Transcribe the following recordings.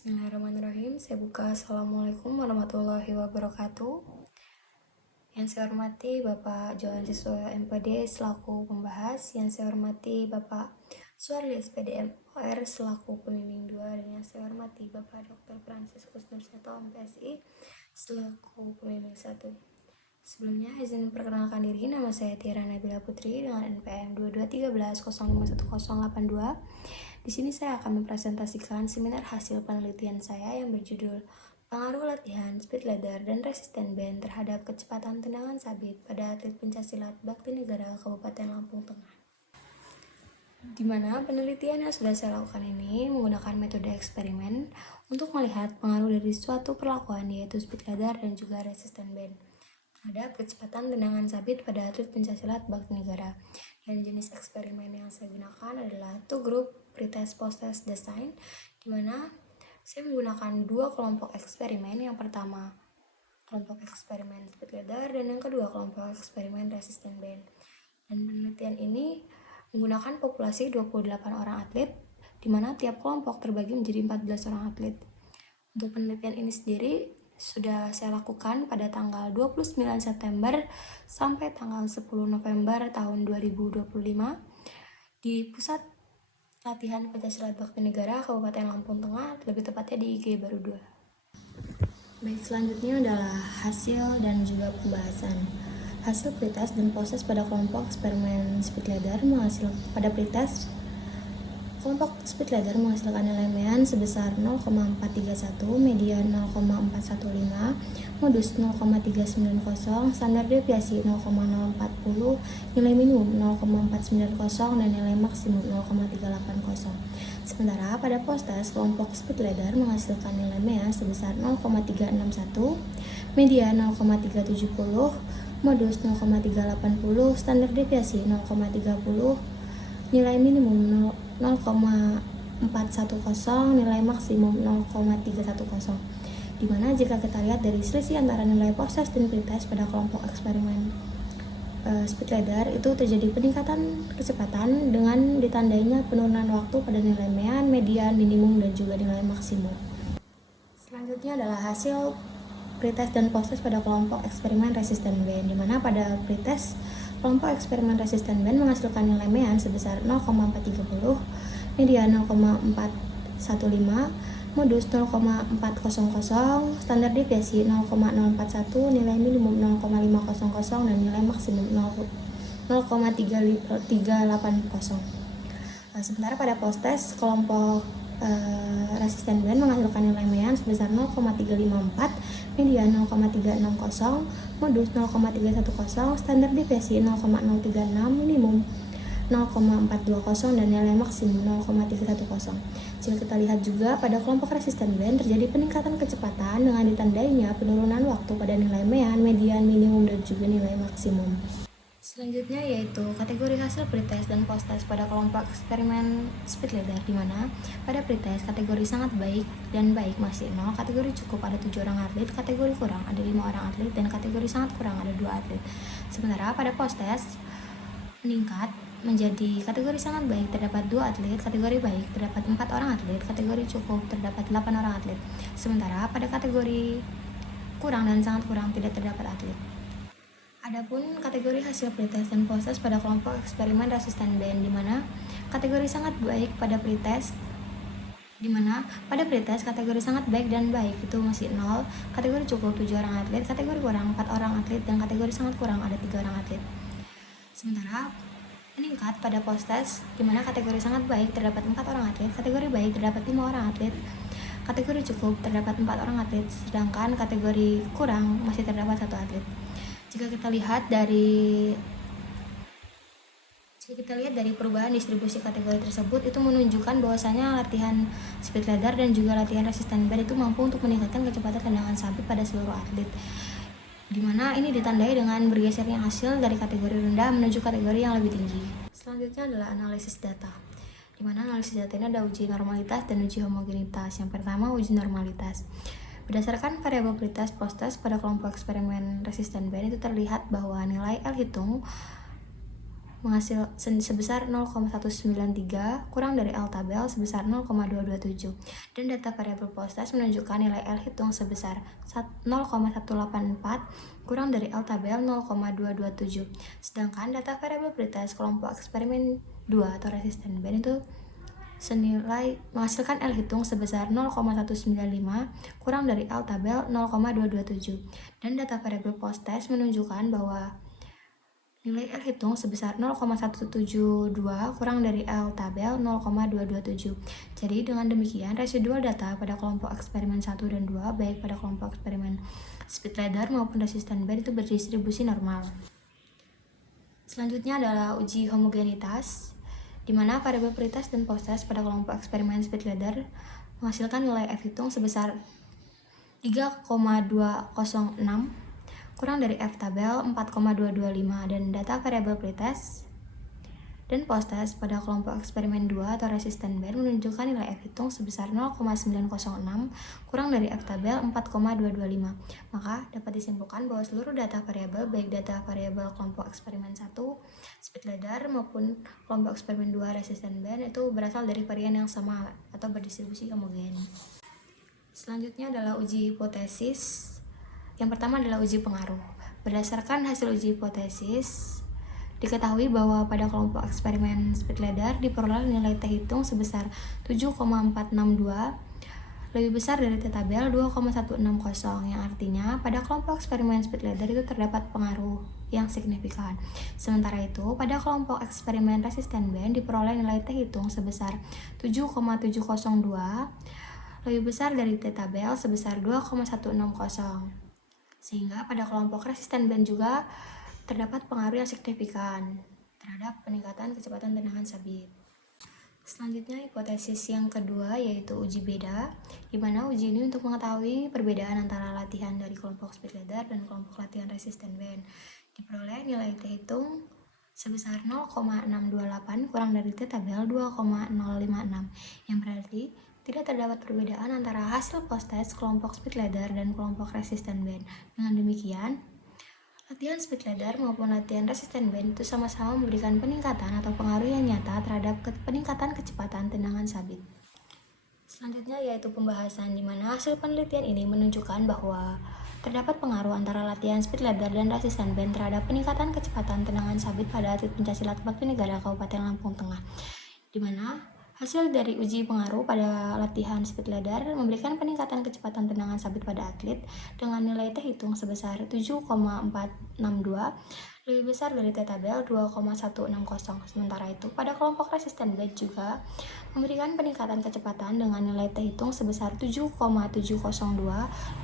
Bismillahirrahmanirrahim. Saya buka. Assalamualaikum warahmatullahi wabarakatuh. Yang saya hormati Bapak Jalan Siswa MPD selaku pembahas. Yang saya hormati Bapak Suarli SPD MOR selaku pembimbing 2. Dan yang saya hormati Bapak Dr. Franciscus Nurseto MPSI selaku pembimbing 1. Sebelumnya izin perkenalkan diri, nama saya Tiara Nabila Putri dengan NPM 2213051082. Di sini saya akan mempresentasikan seminar hasil penelitian saya yang berjudul Pengaruh latihan speed ladder dan resisten band terhadap kecepatan tendangan sabit pada atlet pencaksilat Bakti Negara Kabupaten Lampung Tengah. Di mana penelitian yang sudah saya lakukan ini menggunakan metode eksperimen untuk melihat pengaruh dari suatu perlakuan yaitu speed ladder dan juga resisten band terhadap kecepatan tendangan sabit pada atlet pencaksilat Bakti Negara. Dan jenis eksperimen yang saya gunakan adalah two group pretest post-test design, di mana saya menggunakan dua kelompok eksperimen. Yang pertama kelompok eksperimen speed ladder dan yang kedua kelompok eksperimen resisten band. Dan penelitian ini menggunakan populasi 28 orang atlet, di mana tiap kelompok terbagi menjadi 14 orang atlet. Untuk penelitian ini sendiri sudah saya lakukan pada tanggal 29 September sampai tanggal 10 November tahun 2025 di Pusat Latihan Pencaksilat Bakti Negara Kabupaten Lampung Tengah, lebih tepatnya di IG Baru 2. Baik, selanjutnya adalah hasil dan juga pembahasan. Hasil pretest dan proses pada kelompok eksperimen speed ladder menghasilkan pada pretest kelompok speed ladder menghasilkan nilai mean sebesar 0,431, median 0,415, modus 0,390, standar deviasi 0,040, nilai minimum 0,490, dan nilai maksimum 0,380. Sementara pada post-test, kelompok speed ladder menghasilkan nilai mean sebesar 0,361, median 0,370, modus 0,380, standar deviasi 0,30, nilai minimum 0,410, nilai maksimum 0,310. Dimana jika kita lihat dari selisih antara nilai post-test dan pretest pada kelompok eksperimen speed ladder itu terjadi peningkatan kecepatan dengan ditandainya penurunan waktu pada nilai mean, median, minimum, dan juga nilai maksimum. Selanjutnya adalah hasil pretest dan post-test pada kelompok eksperimen resisten band, di mana pada pretest kelompok eksperimen resisten band menghasilkan nilai mean sebesar 0,430, median 0,415, modus 0,400, standar deviasi 0,041, nilai minimum 0,500, dan nilai maksimum 0,380. Sementara pada post-test kelompok resisten band menghasilkan nilai mean sebesar 0,354, median 0,360, modus 0,310, standar deviasi 0,036, minimum 0,420, dan nilai maksimum 0,310. Jika kita lihat juga pada kelompok resisten band terjadi peningkatan kecepatan dengan ditandainya penurunan waktu pada nilai mean, median, minimum, dan juga nilai maksimum. Selanjutnya yaitu kategori hasil pretest dan post-test pada kelompok eksperimen speed ladder, di mana pada pretest kategori sangat baik dan baik masih 0, kategori cukup ada 7 orang atlet, kategori kurang ada 5 orang atlet, dan kategori sangat kurang ada 2 atlet. Sementara pada post-test meningkat menjadi kategori sangat baik terdapat 2 atlet, kategori baik terdapat 4 orang atlet, kategori cukup terdapat 8 orang atlet. Sementara pada kategori kurang dan sangat kurang tidak terdapat atlet. Adapun kategori hasil pretest dan post-test pada kelompok eksperimen resisten band, di mana kategori sangat baik pada pretest, di mana pada pretest kategori sangat baik dan baik itu masih 0, kategori cukup 7 orang atlet, kategori kurang 4 orang atlet, dan kategori sangat kurang ada 3 orang atlet. Sementara meningkat pada post-test, di mana kategori sangat baik terdapat 4 orang atlet, kategori baik terdapat 5 orang atlet, kategori cukup terdapat 4 orang atlet, sedangkan kategori kurang masih terdapat 1 atlet. Jika kita lihat dari perubahan distribusi kategori tersebut, itu menunjukkan bahwasanya latihan speed ladder dan juga latihan resisten band itu mampu untuk meningkatkan kecepatan tendangan sabit pada seluruh atlet, di mana ini ditandai dengan bergesernya hasil dari kategori rendah menuju kategori yang lebih tinggi. Selanjutnya adalah analisis data, di mana analisis data ini ada uji normalitas dan uji homogenitas. Yang pertama, uji normalitas. Berdasarkan variabel pretest post-test pada kelompok eksperimen resisten band itu terlihat bahwa nilai L hitung sebesar 0,193 kurang dari L tabel sebesar 0,227 dan data variabel post test menunjukkan nilai L hitung sebesar 0,184 kurang dari L tabel 0,227. Sedangkan data variabel pretest kelompok eksperimen 2 atau resisten band itu senilai menghasilkan L hitung sebesar 0,195 kurang dari L tabel 0,227 dan data variabel post test menunjukkan bahwa nilai L hitung sebesar 0,172 kurang dari L tabel 0,227. Jadi dengan demikian residual data pada kelompok eksperimen 1 dan 2 baik pada kelompok eksperimen speed ladder maupun resisten band itu berdistribusi normal. Selanjutnya adalah uji homogenitas, di mana variabel pretest dan post test pada kelompok eksperimen speed ladder menghasilkan nilai F hitung sebesar 3,206 kurang dari F tabel 4,225 dan data variabel pretest dan post test pada kelompok eksperimen 2 atau resisten band menunjukkan nilai F hitung sebesar 0,906 kurang dari F tabel 4,225. Maka dapat disimpulkan bahwa seluruh data variabel baik data variabel kelompok eksperimen 1 speed ladder maupun kelompok eksperimen 2 resisten band itu berasal dari varian yang sama atau berdistribusi homogen. Selanjutnya adalah uji hipotesis. Yang pertama adalah uji pengaruh. Berdasarkan hasil uji hipotesis, diketahui bahwa pada kelompok eksperimen speed ladder diperoleh nilai T hitung sebesar 7,462 lebih besar dari T tabel 2,160 yang artinya pada kelompok eksperimen speed ladder itu terdapat pengaruh yang signifikan. Sementara itu, pada kelompok eksperimen resisten band diperoleh nilai T hitung sebesar 7,702 lebih besar dari T tabel sebesar 2,160. Sehingga pada kelompok resisten band juga terdapat pengaruh yang signifikan terhadap peningkatan kecepatan tendangan sabit. Selanjutnya hipotesis yang kedua yaitu uji beda, di mana uji ini untuk mengetahui perbedaan antara latihan dari kelompok speed ladder dan kelompok latihan resisten band. Diperoleh nilai T hitung sebesar 0,628 kurang dari T tabel 2,056 yang berarti tidak terdapat perbedaan antara hasil post test kelompok speed ladder dan kelompok resisten band. Dengan demikian, latihan speed ladder maupun latihan resisten band itu sama-sama memberikan peningkatan atau pengaruh yang nyata terhadap peningkatan kecepatan tendangan sabit. Selanjutnya yaitu pembahasan di mana hasil penelitian ini menunjukkan bahwa terdapat pengaruh antara latihan speed ladder dan resisten band terhadap peningkatan kecepatan tendangan sabit pada atlet pencaksilat Bakti Negara Kabupaten Lampung Tengah, di mana hasil dari uji pengaruh pada latihan speed ladder memberikan peningkatan kecepatan tendangan sabit pada atlet dengan nilai T hitung sebesar 7,462 lebih besar dari T tabel 2,160. Sementara itu, pada kelompok resisten band juga memberikan peningkatan kecepatan dengan nilai T hitung sebesar 7,702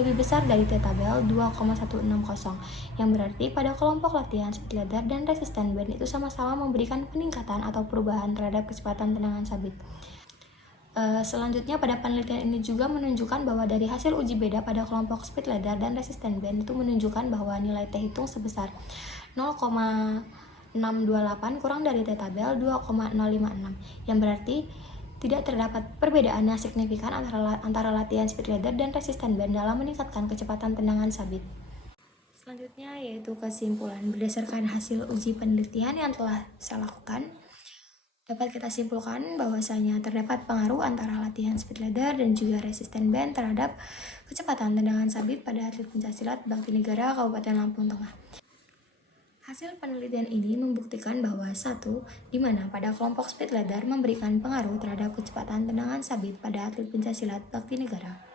lebih besar dari T tabel 2,160. Yang berarti pada kelompok latihan speed ladder dan resisten band itu sama-sama memberikan peningkatan atau perubahan terhadap kecepatan tendangan sabit. Selanjutnya pada penelitian ini juga menunjukkan bahwa dari hasil uji beda pada kelompok speed ladder dan resisten band itu menunjukkan bahwa nilai T hitung sebesar 0,628 kurang dari T tabel 2,056 yang berarti tidak terdapat perbedaan yang signifikan antara latihan speed ladder dan resisten band dalam meningkatkan kecepatan tendangan sabit. Selanjutnya yaitu kesimpulan. Berdasarkan hasil uji penelitian yang telah saya lakukan, dapat kita simpulkan bahwasanya terdapat pengaruh antara latihan speed ladder dan juga resisten band terhadap kecepatan tendangan sabit pada atlet pencaksilat Bakti Negara Kabupaten Lampung Tengah. Hasil penelitian ini membuktikan bahwa di mana pada kelompok speed ladder memberikan pengaruh terhadap kecepatan tendangan sabit pada atlet pencaksilat Bakti Negara.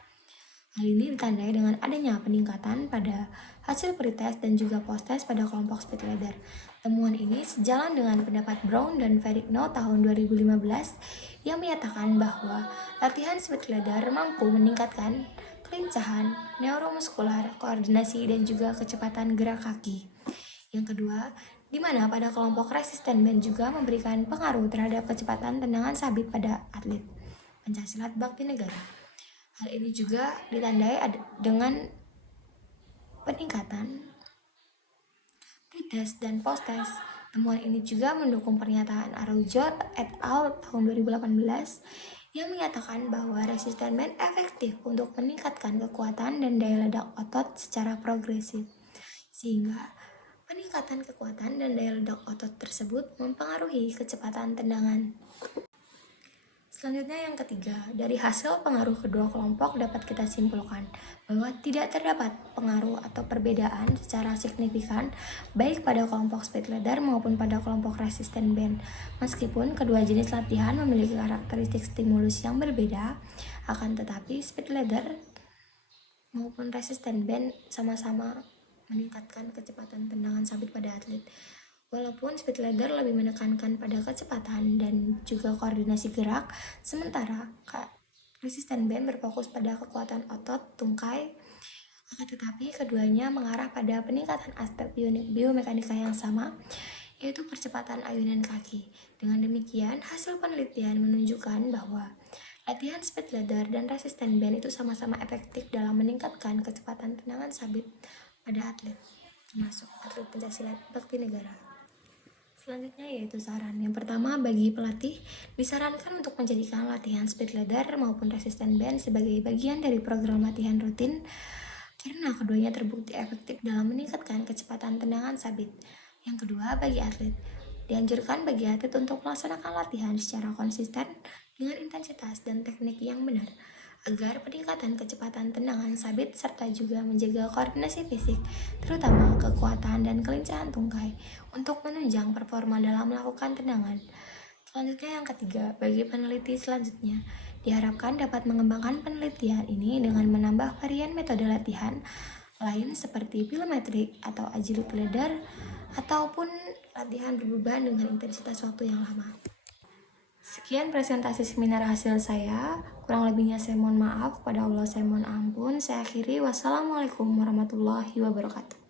Hal ini ditandai dengan adanya peningkatan pada hasil pretest dan juga post test pada kelompok speed ladder. Temuan ini sejalan dengan pendapat Brown dan Ferrigno tahun 2015 yang menyatakan bahwa latihan speed ladder mampu meningkatkan kelincahan, neuromuskular, koordinasi, dan juga kecepatan gerak kaki. Yang kedua, di mana pada kelompok resisten band juga memberikan pengaruh terhadap kecepatan tendangan sabit pada atlet pencaksilat Bakti Negara. Hal ini juga ditandai dengan peningkatan pretest dan post test. Temuan ini juga mendukung pernyataan Araujo et al. Tahun 2018 yang menyatakan bahwa resisten band efektif untuk meningkatkan kekuatan dan daya ledak otot secara progresif. Sehingga Peningkatan kekuatan dan daya ledak otot tersebut mempengaruhi kecepatan tendangan. Selanjutnya yang ketiga, dari hasil pengaruh kedua kelompok dapat kita simpulkan bahwa tidak terdapat pengaruh atau perbedaan secara signifikan baik pada kelompok speed ladder maupun pada kelompok resisten band. Meskipun kedua jenis latihan memiliki karakteristik stimulus yang berbeda, akan tetapi speed ladder maupun resisten band sama-sama meningkatkan kecepatan tendangan sabit pada atlet. Walaupun speed ladder lebih menekankan pada kecepatan dan juga koordinasi gerak, sementara resisten band berfokus pada kekuatan otot, tungkai, akan tetapi keduanya mengarah pada peningkatan aspek biomekanika yang sama, yaitu percepatan ayunan kaki. Dengan demikian, hasil penelitian menunjukkan bahwa latihan speed ladder dan resisten band itu sama-sama efektif dalam meningkatkan kecepatan tendangan sabit pada atlet, termasuk atlet pencaksilat bakti negara. Selanjutnya yaitu saran. Yang pertama, bagi pelatih, disarankan untuk menjadikan latihan speed ladder maupun resisten band sebagai bagian dari program latihan rutin karena keduanya terbukti efektif dalam meningkatkan kecepatan tendangan sabit. Yang kedua, bagi atlet, dianjurkan bagi atlet untuk melaksanakan latihan secara konsisten dengan intensitas dan teknik yang benar agar peningkatan kecepatan tendangan sabit serta juga menjaga koordinasi fisik, terutama kekuatan dan kelincahan tungkai untuk menunjang performa dalam melakukan tendangan. Selanjutnya yang ketiga, bagi peneliti selanjutnya, diharapkan dapat mengembangkan penelitian ini dengan menambah varian metode latihan lain seperti plyometric atau agility ladder ataupun latihan berbeban dengan intensitas waktu yang lama. Sekian presentasi seminar hasil saya. Kurang lebihnya saya mohon maaf. Kepada Allah saya mohon ampun. Saya akhiri. Wassalamualaikum warahmatullahi wabarakatuh.